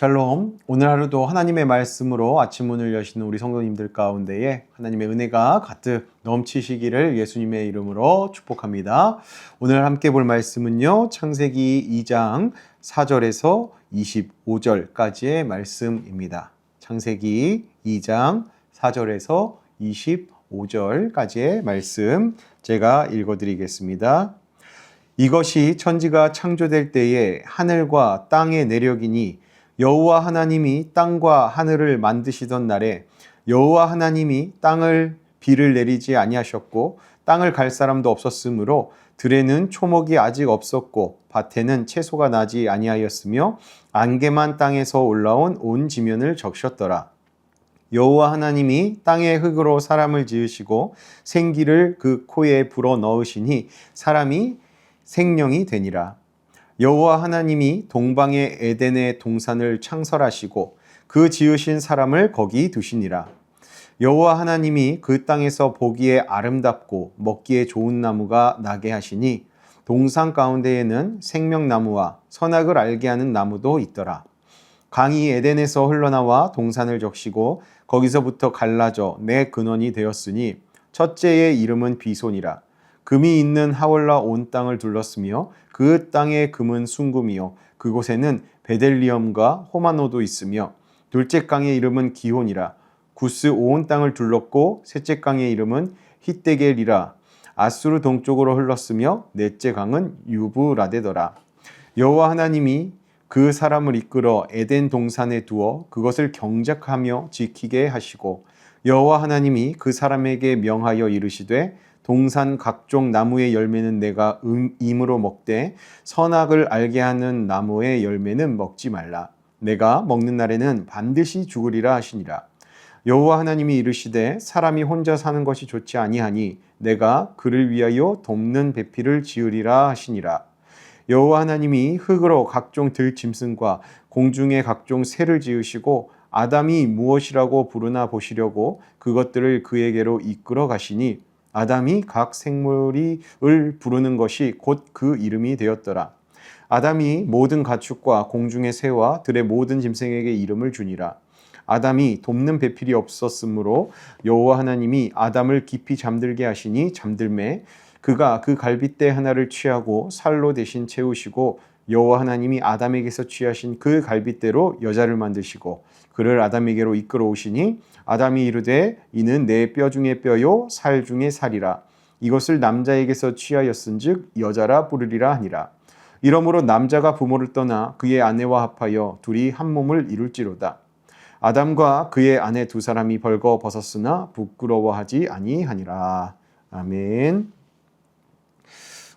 샬롬. 오늘 하루도 하나님의 말씀으로 아침 문을 여시는 우리 성도님들 가운데에 하나님의 은혜가 가득 넘치시기를 예수님의 이름으로 축복합니다. 오늘 함께 볼 말씀은요, 창세기 2장 4절에서 25절까지의 말씀입니다. 창세기 2장 4절에서 25절까지의 말씀 제가 읽어드리겠습니다. 이것이 천지가 창조될 때에 하늘과 땅의 내력이니 여호와 하나님이 땅과 하늘을 만드시던 날에 여호와 하나님이 땅을 비를 내리지 아니하셨고 땅을 갈 사람도 없었으므로 들에는 초목이 아직 없었고 밭에는 채소가 나지 아니하였으며 안개만 땅에서 올라온 온 지면을 적셨더라. 여호와 하나님이 땅의 흙으로 사람을 지으시고 생기를 그 코에 불어 넣으시니 사람이 생명이 되니라. 여호와 하나님이 동방의 에덴의 동산을 창설하시고 그 지으신 사람을 거기 두시니라. 여호와 하나님이 그 땅에서 보기에 아름답고 먹기에 좋은 나무가 나게 하시니 동산 가운데에는 생명나무와 선악을 알게 하는 나무도 있더라. 강이 에덴에서 흘러나와 동산을 적시고 거기서부터 갈라져 내 근원이 되었으니 첫째의 이름은 비손이라. 금이 있는 하월라 온 땅을 둘렀으며 그 땅의 금은 순금이요 그곳에는 베델리엄과 호마노도 있으며 둘째 강의 이름은 기혼이라. 구스 온 땅을 둘렀고 셋째 강의 이름은 히데겔이라. 아수르 동쪽으로 흘렀으며 넷째 강은 유브라데더라. 여호와 하나님이 그 사람을 이끌어 에덴 동산에 두어 그것을 경작하며 지키게 하시고 여호와 하나님이 그 사람에게 명하여 이르시되 동산 각종 나무의 열매는 내가 임으로 먹되 선악을 알게 하는 나무의 열매는 먹지 말라. 내가 먹는 날에는 반드시 죽으리라 하시니라. 여호와 하나님이 이르시되 사람이 혼자 사는 것이 좋지 아니하니 내가 그를 위하여 돕는 배필을 지으리라 하시니라. 여호와 하나님이 흙으로 각종 들짐승과 공중의 각종 새를 지으시고 아담이 무엇이라고 부르나 보시려고 그것들을 그에게로 이끌어 가시니 아담이 각 생물을 부르는 것이 곧 그 이름이 되었더라. 아담이 모든 가축과 공중의 새와 들의 모든 짐승에게 이름을 주니라. 아담이 돕는 배필이 없었으므로 여호와 하나님이 아담을 깊이 잠들게 하시니 잠들매 그가 그 갈빗대 하나를 취하고 살로 대신 채우시고 여호와 하나님이 아담에게서 취하신 그 갈빗대로 여자를 만드시고 그를 아담에게로 이끌어 오시니 아담이 이르되 이는 내 뼈 중에 뼈요 살 중에 살이라. 이것을 남자에게서 취하였은즉 여자라 부르리라 하니라. 이러므로 남자가 부모를 떠나 그의 아내와 합하여 둘이 한 몸을 이룰지로다. 아담과 그의 아내 두 사람이 벌거 벗었으나 부끄러워하지 아니하니라. 아멘.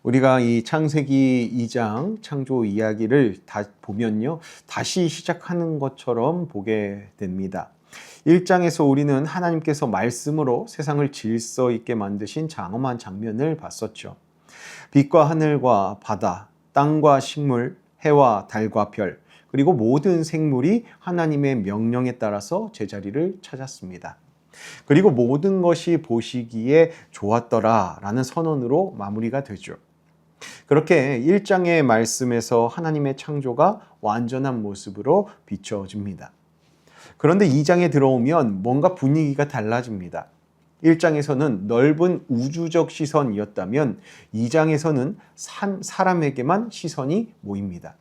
우리가 이 창세기 2장 창조 이야기를 보면요, 다시 시작하는 것처럼 보게 됩니다. 1장에서 우리는 하나님께서 말씀으로 세상을 질서 있게 만드신 장엄한 장면을 봤었죠. 빛과 하늘과 바다, 땅과 식물, 해와 달과 별, 그리고 모든 생물이 하나님의 명령에 따라서 제자리를 찾았습니다. 그리고 모든 것이 보시기에 좋았더라라는 선언으로 마무리가 되죠. 그렇게 1장의 말씀에서 하나님의 창조가 완전한 모습으로 비춰집니다. 그런데 2장에 들어오면 뭔가 분위기가 달라집니다. 1장에서는 넓은 우주적 시선이었다면 2장에서는 사람에게만 시선이 모입니다.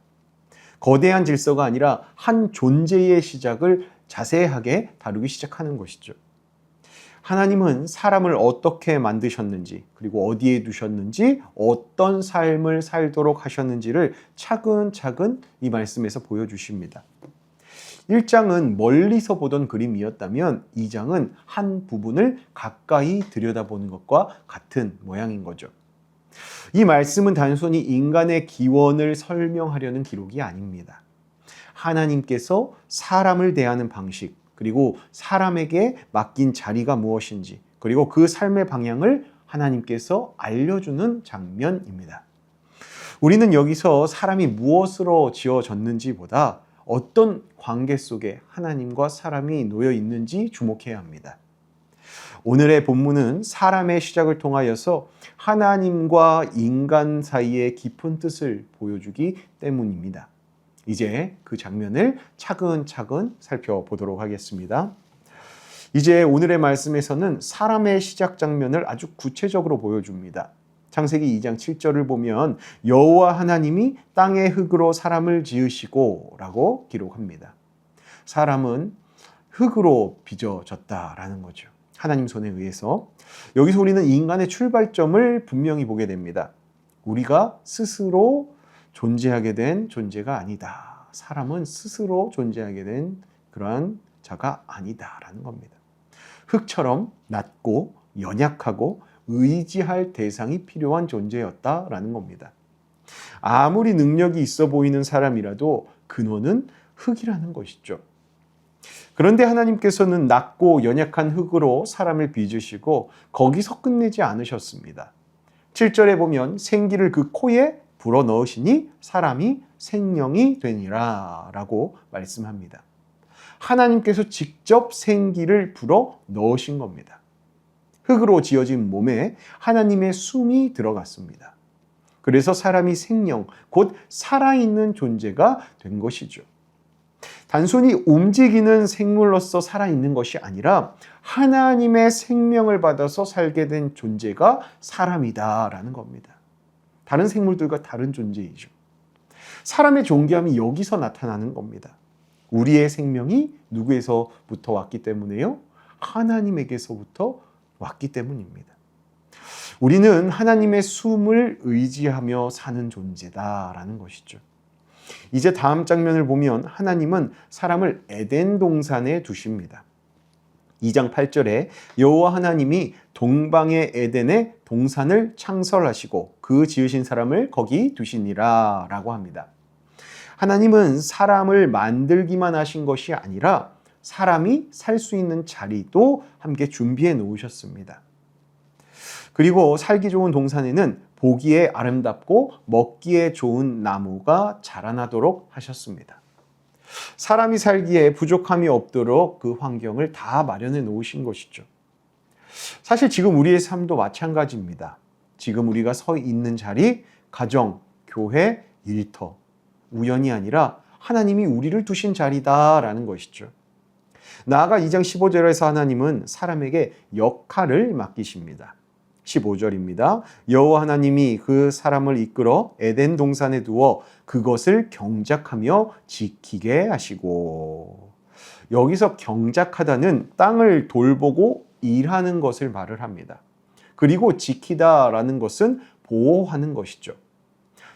거대한 질서가 아니라 한 존재의 시작을 자세하게 다루기 시작하는 것이죠. 하나님은 사람을 어떻게 만드셨는지, 그리고 어디에 두셨는지, 어떤 삶을 살도록 하셨는지를 차근차근 이 말씀에서 보여주십니다. 1장은 멀리서 보던 그림이었다면 2장은 한 부분을 가까이 들여다보는 것과 같은 모양인 거죠. 이 말씀은 단순히 인간의 기원을 설명하려는 기록이 아닙니다. 하나님께서 사람을 대하는 방식, 그리고 사람에게 맡긴 자리가 무엇인지, 그리고 그 삶의 방향을 하나님께서 알려주는 장면입니다. 우리는 여기서 사람이 무엇으로 지어졌는지보다 어떤 관계 속에 하나님과 사람이 놓여 있는지 주목해야 합니다. 오늘의 본문은 사람의 시작을 통하여서 하나님과 인간 사이의 깊은 뜻을 보여주기 때문입니다. 이제 그 장면을 차근차근 살펴보도록 하겠습니다. 이제 오늘의 말씀에서는 사람의 시작 장면을 아주 구체적으로 보여줍니다. 창세기 2장 7절을 보면 여호와 하나님이 땅의 흙으로 사람을 지으시고 라고 기록합니다. 사람은 흙으로 빚어졌다라는 거죠. 하나님 손에 의해서. 여기서 우리는 인간의 출발점을 분명히 보게 됩니다. 우리가 스스로 존재하게 된 존재가 아니다. 사람은 스스로 존재하게 된 그러한 자가 아니다라는 겁니다. 흙처럼 낮고 연약하고 의지할 대상이 필요한 존재였다라는 겁니다. 아무리 능력이 있어 보이는 사람이라도 근원은 흙이라는 것이죠. 그런데 하나님께서는 낮고 연약한 흙으로 사람을 빚으시고 거기서 끝내지 않으셨습니다. 7절에 보면 생기를 그 코에 불어넣으시니 사람이 생명이 되니라 라고 말씀합니다. 하나님께서 직접 생기를 불어넣으신 겁니다. 흙으로 지어진 몸에 하나님의 숨이 들어갔습니다. 그래서 사람이 생명, 곧 살아있는 존재가 된 것이죠. 단순히 움직이는 생물로서 살아있는 것이 아니라 하나님의 생명을 받아서 살게 된 존재가 사람이다라는 겁니다. 다른 생물들과 다른 존재이죠. 사람의 존귀함이 여기서 나타나는 겁니다. 우리의 생명이 누구에서부터 왔기 때문에요? 하나님에게서부터 왔기 때문입니다. 우리는 하나님의 숨을 의지하며 사는 존재다라는 것이죠. 이제 다음 장면을 보면 하나님은 사람을 에덴 동산에 두십니다. 2장 8절에 여호와 하나님이 동방의 에덴에 동산을 창설하시고 그 지으신 사람을 거기 두시니라 라고 합니다. 하나님은 사람을 만들기만 하신 것이 아니라 사람이 살 수 있는 자리도 함께 준비해 놓으셨습니다. 그리고 살기 좋은 동산에는 보기에 아름답고 먹기에 좋은 나무가 자라나도록 하셨습니다. 사람이 살기에 부족함이 없도록 그 환경을 다 마련해 놓으신 것이죠. 사실 지금 우리의 삶도 마찬가지입니다. 지금 우리가 서 있는 자리, 가정, 교회, 일터, 우연이 아니라 하나님이 우리를 두신 자리다라는 것이죠. 나아가 2장 15절에서 하나님은 사람에게 역할을 맡기십니다. 15절입니다. 여호와 하나님이 그 사람을 이끌어 에덴 동산에 두어 그것을 경작하며 지키게 하시고, 여기서 경작하다는 땅을 돌보고 일하는 것을 말을 합니다. 그리고 지키다라는 것은 보호하는 것이죠.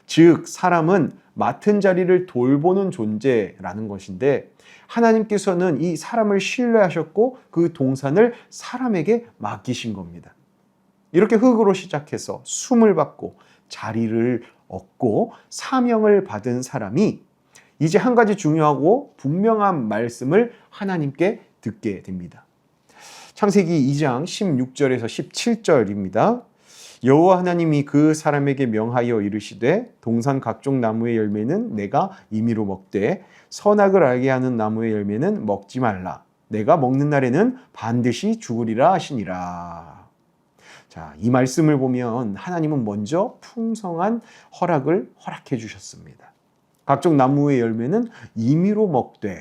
즉 사람은 맡은 자리를 돌보는 존재라는 것인데 하나님께서는 이 사람을 신뢰하셨고 그 동산을 사람에게 맡기신 겁니다. 이렇게 흙으로 시작해서 숨을 받고 자리를 얻고 사명을 받은 사람이 이제 한 가지 중요하고 분명한 말씀을 하나님께 듣게 됩니다. 창세기 2장 16절에서 17절입니다. 여호와 하나님이 그 사람에게 명하여 이르시되 동산 각종 나무의 열매는 내가 임의로 먹되 선악을 알게 하는 나무의 열매는 먹지 말라. 내가 먹는 날에는 반드시 죽으리라 하시니라. 자, 이 말씀을 보면 하나님은 먼저 풍성한 허락을 허락해 주셨습니다. 각종 나무의 열매는 임의로 먹되,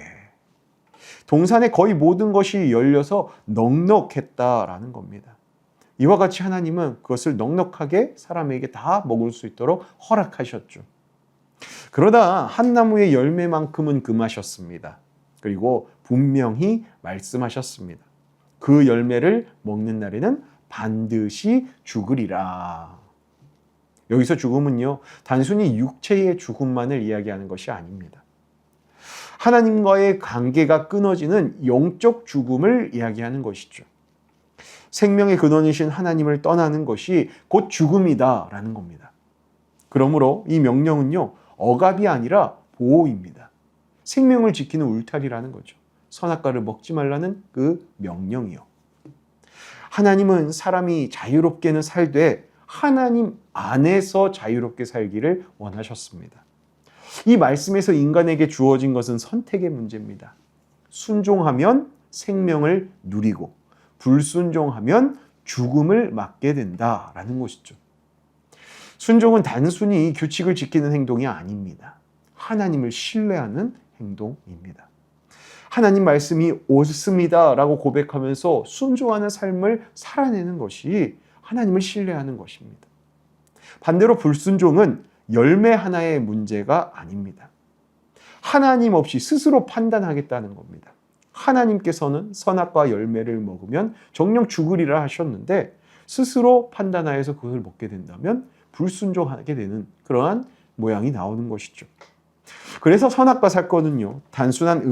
동산의 거의 모든 것이 열려서 넉넉했다라는 겁니다. 이와 같이 하나님은 그것을 넉넉하게 사람에게 다 먹을 수 있도록 허락하셨죠. 그러다 한 나무의 열매만큼은 금하셨습니다. 그리고 분명히 말씀하셨습니다. 그 열매를 먹는 날에는 반드시 죽으리라. 여기서 죽음은요, 단순히 육체의 죽음만을 이야기하는 것이 아닙니다. 하나님과의 관계가 끊어지는 영적 죽음을 이야기하는 것이죠. 생명의 근원이신 하나님을 떠나는 것이 곧 죽음이다라는 겁니다. 그러므로 이 명령은요, 억압이 아니라 보호입니다. 생명을 지키는 울타리라는 거죠. 선악과를 먹지 말라는 그 명령이요. 하나님은 사람이 자유롭게는 살되 하나님 안에서 자유롭게 살기를 원하셨습니다. 이 말씀에서 인간에게 주어진 것은 선택의 문제입니다. 순종하면 생명을 누리고 불순종하면 죽음을 맞게 된다라는 것이죠. 순종은 단순히 규칙을 지키는 행동이 아닙니다. 하나님을 신뢰하는 행동입니다. 하나님 말씀이 옳습니다 라고 고백하면서 순종하는 삶을 살아내는 것이 하나님을 신뢰하는 것입니다. 반대로 불순종은 열매 하나의 문제가 아닙니다. 하나님 없이 스스로 판단하겠다는 겁니다. 하나님께서는 선악과 열매를 먹으면 정령 죽으리라 하셨는데 스스로 판단하여서 그것을 먹게 된다면 불순종하게 되는 그러한 모양이 나오는 것이죠. 그래서 선악과 사건은요, 단순한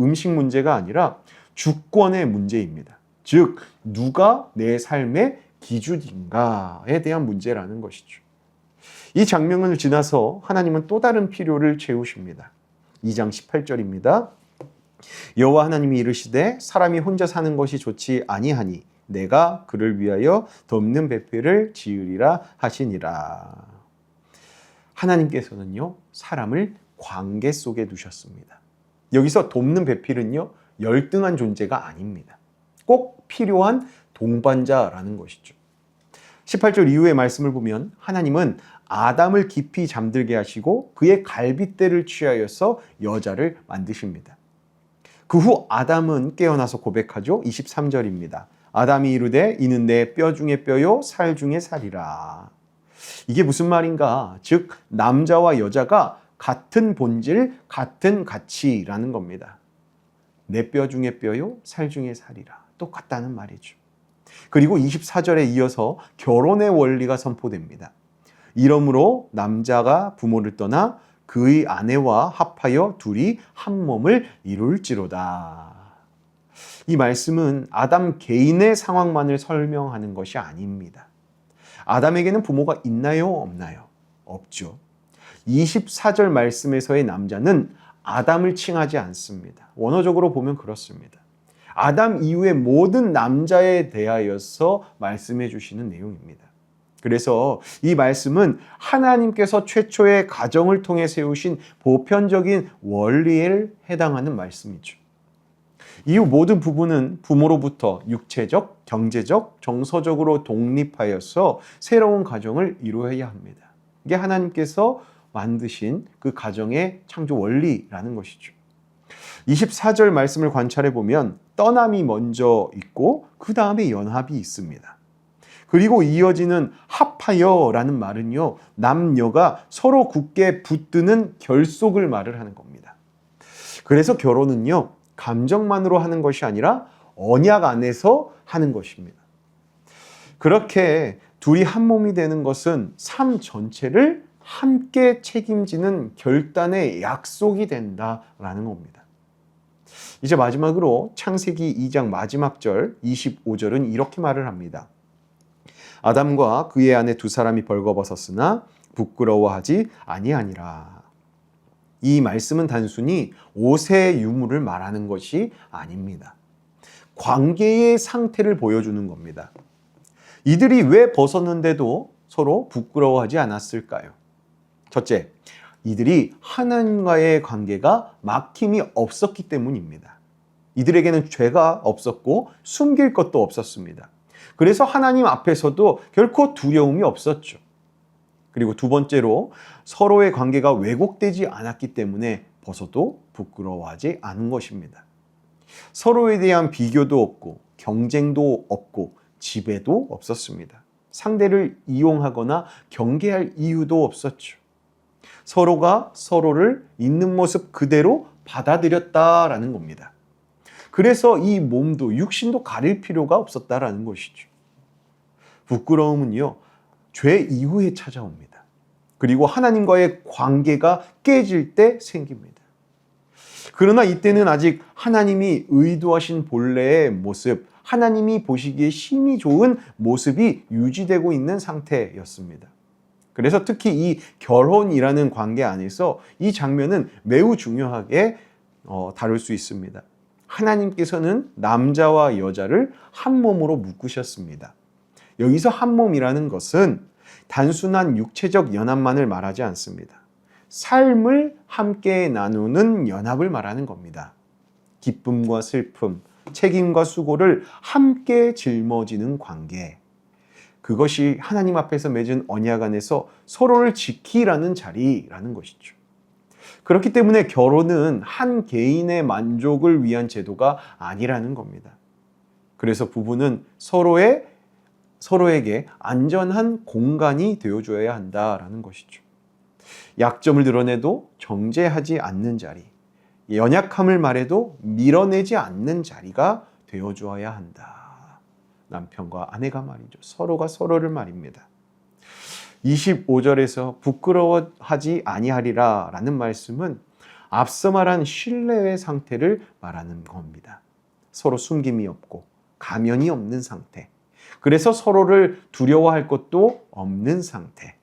음식 문제가 아니라 주권의 문제입니다. 즉, 누가 내 삶의 기준인가에 대한 문제라는 것이죠. 이 장면을 지나서 하나님은 또 다른 필요를 채우십니다. 2장 18절입니다. 여호와 하나님이 이르시되 사람이 혼자 사는 것이 좋지 아니하니 내가 그를 위하여 돕는 배필을 지으리라 하시니라. 하나님께서는요, 사람을 관계 속에 두셨습니다. 여기서 돕는 배필은요, 열등한 존재가 아닙니다. 꼭 필요한 동반자라는 것이죠. 18절 이후의 말씀을 보면 하나님은 아담을 깊이 잠들게 하시고 그의 갈빗대를 취하여서 여자를 만드십니다. 그 후 아담은 깨어나서 고백하죠. 23절입니다. 아담이 이르되 이는 내 뼈 중에 뼈요 살 중에 살이라. 이게 무슨 말인가? 즉 남자와 여자가 같은 본질, 같은 가치라는 겁니다. 내 뼈 중에 뼈요 살 중에 살이라. 똑같다는 말이죠. 그리고 24절에 이어서 결혼의 원리가 선포됩니다. 이러므로 남자가 부모를 떠나 그의 아내와 합하여 둘이 한 몸을 이룰지로다. 이 말씀은 아담 개인의 상황만을 설명하는 것이 아닙니다. 아담에게는 부모가 있나요? 없나요? 없죠. 24절 말씀에서의 남자는 아담을 칭하지 않습니다. 원어적으로 보면 그렇습니다. 아담 이후의 모든 남자에 대하여서 말씀해 주시는 내용입니다. 그래서 이 말씀은 하나님께서 최초의 가정을 통해 세우신 보편적인 원리에 해당하는 말씀이죠. 이후 모든 부부는 부모로부터 육체적, 경제적, 정서적으로 독립하여서 새로운 가정을 이루어야 합니다. 이게 하나님께서 만드신 그 가정의 창조 원리라는 것이죠. 24절 말씀을 관찰해 보면 떠남이 먼저 있고 그 다음에 연합이 있습니다. 그리고 이어지는 합하여라는 말은요, 남녀가 서로 굳게 붙드는 결속을 말을 하는 겁니다. 그래서 결혼은요, 감정만으로 하는 것이 아니라 언약 안에서 하는 것입니다. 그렇게 둘이 한 몸이 되는 것은 삶 전체를 함께 책임지는 결단의 약속이 된다라는 겁니다. 이제 마지막으로 창세기 2장 마지막 절 25절은 이렇게 말을 합니다. 아담과 그의 아내 두 사람이 벌거벗었으나 부끄러워하지 아니하니라. 이 말씀은 단순히 옷의 유무를 말하는 것이 아닙니다. 관계의 상태를 보여주는 겁니다. 이들이 왜 벗었는데도 서로 부끄러워하지 않았을까요? 첫째, 이들이 하나님과의 관계가 막힘이 없었기 때문입니다. 이들에게는 죄가 없었고 숨길 것도 없었습니다. 그래서 하나님 앞에서도 결코 두려움이 없었죠. 그리고 두 번째로 서로의 관계가 왜곡되지 않았기 때문에 벗어도 부끄러워하지 않은 것입니다. 서로에 대한 비교도 없고 경쟁도 없고 지배도 없었습니다. 상대를 이용하거나 경계할 이유도 없었죠. 서로가 서로를 있는 모습 그대로 받아들였다라는 겁니다. 그래서 이 몸도 육신도 가릴 필요가 없었다라는 것이죠. 부끄러움은요, 죄 이후에 찾아옵니다. 그리고 하나님과의 관계가 깨질 때 생깁니다. 그러나 이때는 아직 하나님이 의도하신 본래의 모습, 하나님이 보시기에 심히 좋은 모습이 유지되고 있는 상태였습니다. 그래서 특히 이 결혼이라는 관계 안에서 이 장면은 매우 중요하게 다룰 수 있습니다. 하나님께서는 남자와 여자를 한 몸으로 묶으셨습니다. 여기서 한 몸이라는 것은 단순한 육체적 연합만을 말하지 않습니다. 삶을 함께 나누는 연합을 말하는 겁니다. 기쁨과 슬픔, 책임과 수고를 함께 짊어지는 관계. 그것이 하나님 앞에서 맺은 언약 안에서 서로를 지키라는 자리라는 것이죠. 그렇기 때문에 결혼은 한 개인의 만족을 위한 제도가 아니라는 겁니다. 그래서 부부는 서로에게 안전한 공간이 되어줘야 한다라는 것이죠. 약점을 드러내도 정죄하지 않는 자리, 연약함을 말해도 밀어내지 않는 자리가 되어주어야 한다. 남편과 아내가 말이죠. 서로가 서로를 말입니다. 25절에서 부끄러워하지 아니하리라 라는 말씀은 앞서 말한 신뢰의 상태를 말하는 겁니다. 서로 숨김이 없고 가면이 없는 상태. 그래서 서로를 두려워할 것도 없는 상태.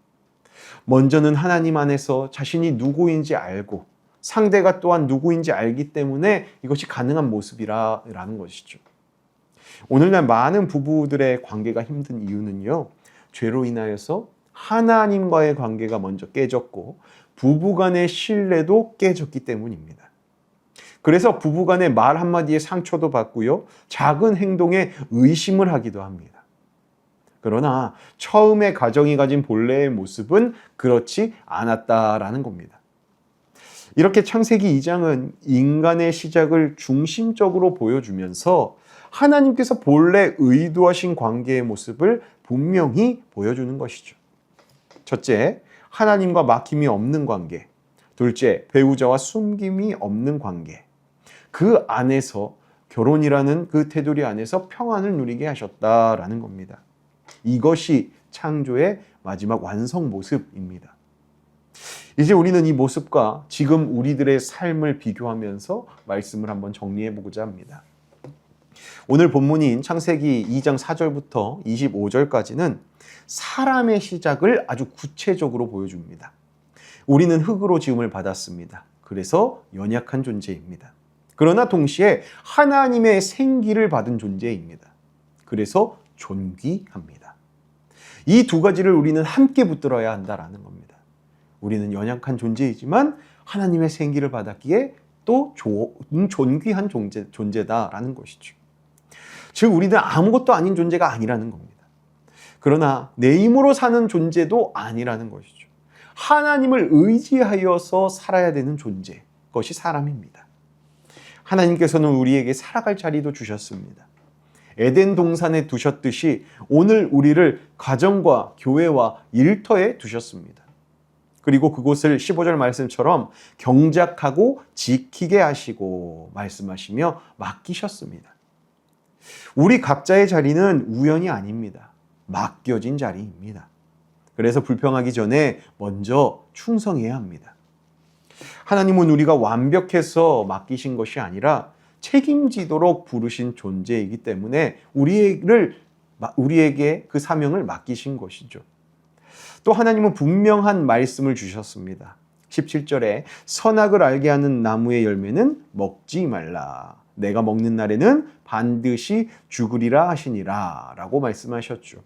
먼저는 하나님 안에서 자신이 누구인지 알고 상대가 또한 누구인지 알기 때문에 이것이 가능한 모습이라는 것이죠. 오늘날 많은 부부들의 관계가 힘든 이유는요, 죄로 인하여서 하나님과의 관계가 먼저 깨졌고 부부 간의 신뢰도 깨졌기 때문입니다. 그래서 부부 간의 말 한마디에 상처도 받고요, 작은 행동에 의심을 하기도 합니다. 그러나 처음에 가정이 가진 본래의 모습은 그렇지 않았다라는 겁니다. 이렇게 창세기 2장은 인간의 시작을 중심적으로 보여주면서 하나님께서 본래 의도하신 관계의 모습을 분명히 보여주는 것이죠. 첫째, 하나님과 막힘이 없는 관계. 둘째, 배우자와 숨김이 없는 관계. 그 안에서 결혼이라는 그 테두리 안에서 평안을 누리게 하셨다라는 겁니다. 이것이 창조의 마지막 완성 모습입니다. 이제 우리는 이 모습과 지금 우리들의 삶을 비교하면서 말씀을 한번 정리해 보고자 합니다. 오늘 본문인 창세기 2장 4절부터 25절까지는 사람의 시작을 아주 구체적으로 보여줍니다. 우리는 흙으로 지음을 받았습니다. 그래서 연약한 존재입니다. 그러나 동시에 하나님의 생기를 받은 존재입니다. 그래서 존귀합니다. 이 두 가지를 우리는 함께 붙들어야 한다라는 겁니다. 우리는 연약한 존재이지만 하나님의 생기를 받았기에 또 존귀한 존재다라는 것이죠. 즉 우리는 아무것도 아닌 존재가 아니라는 겁니다. 그러나 내 힘으로 사는 존재도 아니라는 것이죠. 하나님을 의지하여서 살아야 되는 존재, 그것이 사람입니다. 하나님께서는 우리에게 살아갈 자리도 주셨습니다. 에덴 동산에 두셨듯이 오늘 우리를 가정과 교회와 일터에 두셨습니다. 그리고 그곳을 15절 말씀처럼 경작하고 지키게 하시고 말씀하시며 맡기셨습니다. 우리 각자의 자리는 우연이 아닙니다. 맡겨진 자리입니다. 그래서 불평하기 전에 먼저 충성해야 합니다. 하나님은 우리가 완벽해서 맡기신 것이 아니라 책임지도록 부르신 존재이기 때문에 우리에게 그 사명을 맡기신 것이죠. 또 하나님은 분명한 말씀을 주셨습니다. 17절에 선악을 알게 하는 나무의 열매는 먹지 말라. 내가 먹는 날에는 반드시 죽으리라 하시니라 라고 말씀하셨죠.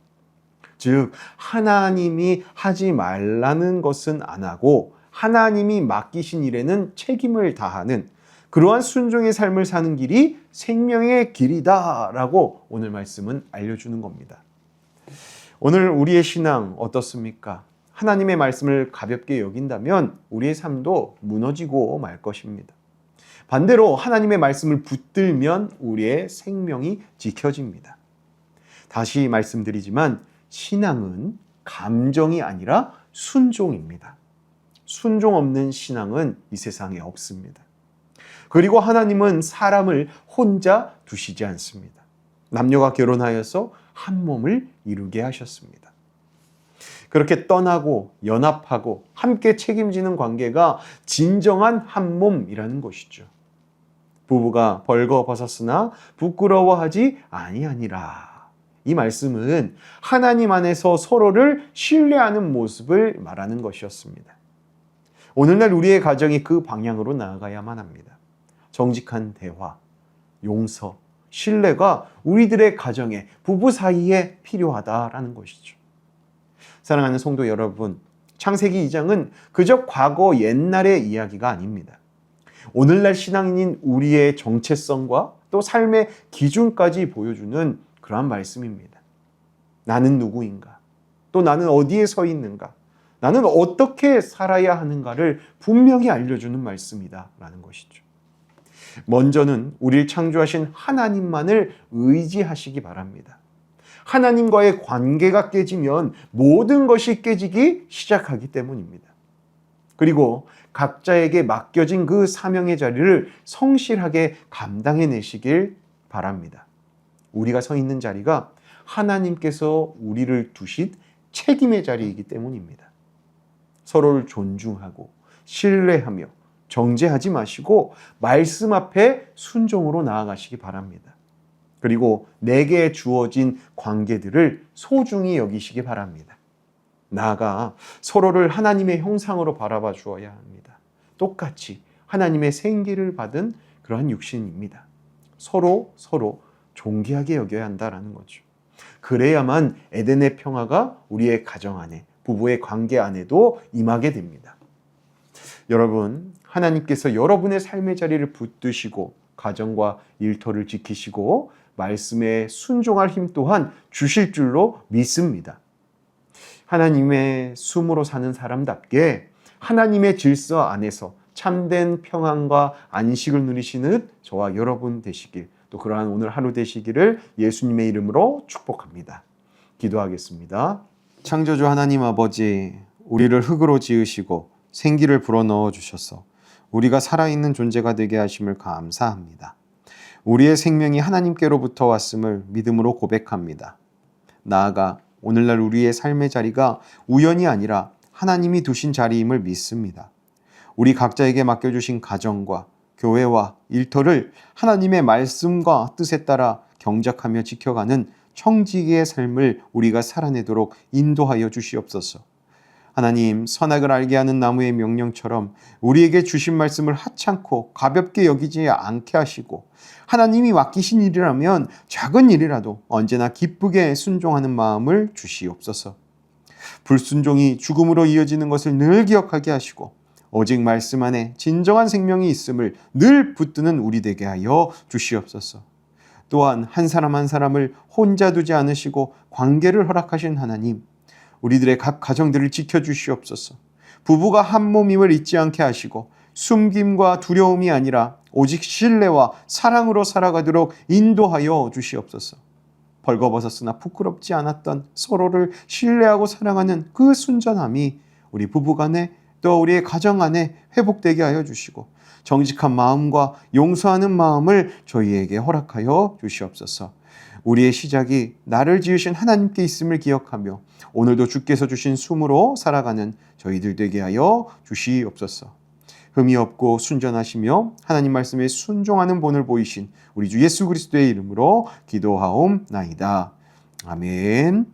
즉 하나님이 하지 말라는 것은 안 하고 하나님이 맡기신 일에는 책임을 다하는 그러한 순종의 삶을 사는 길이 생명의 길이다 라고 오늘 말씀은 알려주는 겁니다. 오늘 우리의 신앙 어떻습니까? 하나님의 말씀을 가볍게 여긴다면 우리의 삶도 무너지고 말 것입니다. 반대로 하나님의 말씀을 붙들면 우리의 생명이 지켜집니다. 다시 말씀드리지만 신앙은 감정이 아니라 순종입니다. 순종 없는 신앙은 이 세상에 없습니다. 그리고 하나님은 사람을 혼자 두시지 않습니다. 남녀가 결혼하여서 한 몸을 이루게 하셨습니다. 그렇게 떠나고 연합하고 함께 책임지는 관계가 진정한 한 몸이라는 것이죠. 부부가 벌거벗었으나 부끄러워하지 아니하니라. 이 말씀은 하나님 안에서 서로를 신뢰하는 모습을 말하는 것이었습니다. 오늘날 우리의 가정이 그 방향으로 나아가야만 합니다. 정직한 대화, 용서, 신뢰가 우리들의 가정에 부부 사이에 필요하다라는 것이죠. 사랑하는 성도 여러분, 창세기 2장은 그저 과거 옛날의 이야기가 아닙니다. 오늘날 신앙인인 우리의 정체성과 또 삶의 기준까지 보여주는 그러한 말씀입니다. 나는 누구인가? 또 나는 어디에 서 있는가? 나는 어떻게 살아야 하는가를 분명히 알려주는 말씀이다 라는 것이죠. 먼저는 우리를 창조하신 하나님만을 의지하시기 바랍니다. 하나님과의 관계가 깨지면 모든 것이 깨지기 시작하기 때문입니다. 그리고 각자에게 맡겨진 그 사명의 자리를 성실하게 감당해내시길 바랍니다. 우리가 서 있는 자리가 하나님께서 우리를 두신 책임의 자리이기 때문입니다. 서로를 존중하고 신뢰하며 정죄하지 마시고 말씀 앞에 순종으로 나아가시기 바랍니다. 그리고 내게 주어진 관계들을 소중히 여기시기 바랍니다. 나아가 서로를 하나님의 형상으로 바라봐 주어야 합니다. 똑같이 하나님의 생기를 받은 그러한 육신입니다. 서로 존귀하게 여겨야 한다는 거죠. 그래야만 에덴의 평화가 우리의 가정 안에, 부부의 관계 안에도 임하게 됩니다. 여러분, 하나님께서 여러분의 삶의 자리를 붙드시고 가정과 일터를 지키시고 말씀에 순종할 힘 또한 주실 줄로 믿습니다. 하나님의 숨으로 사는 사람답게 하나님의 질서 안에서 참된 평안과 안식을 누리시는 저와 여러분 되시길, 또 그러한 오늘 하루 되시기를 예수님의 이름으로 축복합니다. 기도하겠습니다. 창조주 하나님 아버지, 우리를 흙으로 지으시고 생기를 불어넣어 주셔서 우리가 살아있는 존재가 되게 하심을 감사합니다. 우리의 생명이 하나님께로부터 왔음을 믿음으로 고백합니다. 나아가 오늘날 우리의 삶의 자리가 우연이 아니라 하나님이 두신 자리임을 믿습니다. 우리 각자에게 맡겨주신 가정과 교회와 일터를 하나님의 말씀과 뜻에 따라 경작하며 지켜가는 청지기의 삶을 우리가 살아내도록 인도하여 주시옵소서. 하나님, 선악을 알게 하는 나무의 명령처럼 우리에게 주신 말씀을 하찮고 가볍게 여기지 않게 하시고, 하나님이 맡기신 일이라면 작은 일이라도 언제나 기쁘게 순종하는 마음을 주시옵소서. 불순종이 죽음으로 이어지는 것을 늘 기억하게 하시고 오직 말씀 안에 진정한 생명이 있음을 늘 붙드는 우리 되게 하여 주시옵소서. 또한 한 사람 한 사람을 혼자 두지 않으시고 관계를 허락하신 하나님, 우리들의 각 가정들을 지켜주시옵소서. 부부가 한 몸임을 잊지 않게 하시고 숨김과 두려움이 아니라 오직 신뢰와 사랑으로 살아가도록 인도하여 주시옵소서. 벌거벗었으나 부끄럽지 않았던 서로를 신뢰하고 사랑하는 그 순전함이 우리 부부간에 또 우리의 가정 안에 회복되게 하여 주시고 정직한 마음과 용서하는 마음을 저희에게 허락하여 주시옵소서. 우리의 시작이 나를 지으신 하나님께 있음을 기억하며 오늘도 주께서 주신 숨으로 살아가는 저희들 되게 하여 주시옵소서. 흠이 없고 순전하시며 하나님 말씀에 순종하는 본을 보이신 우리 주 예수 그리스도의 이름으로 기도하옵나이다. 아멘.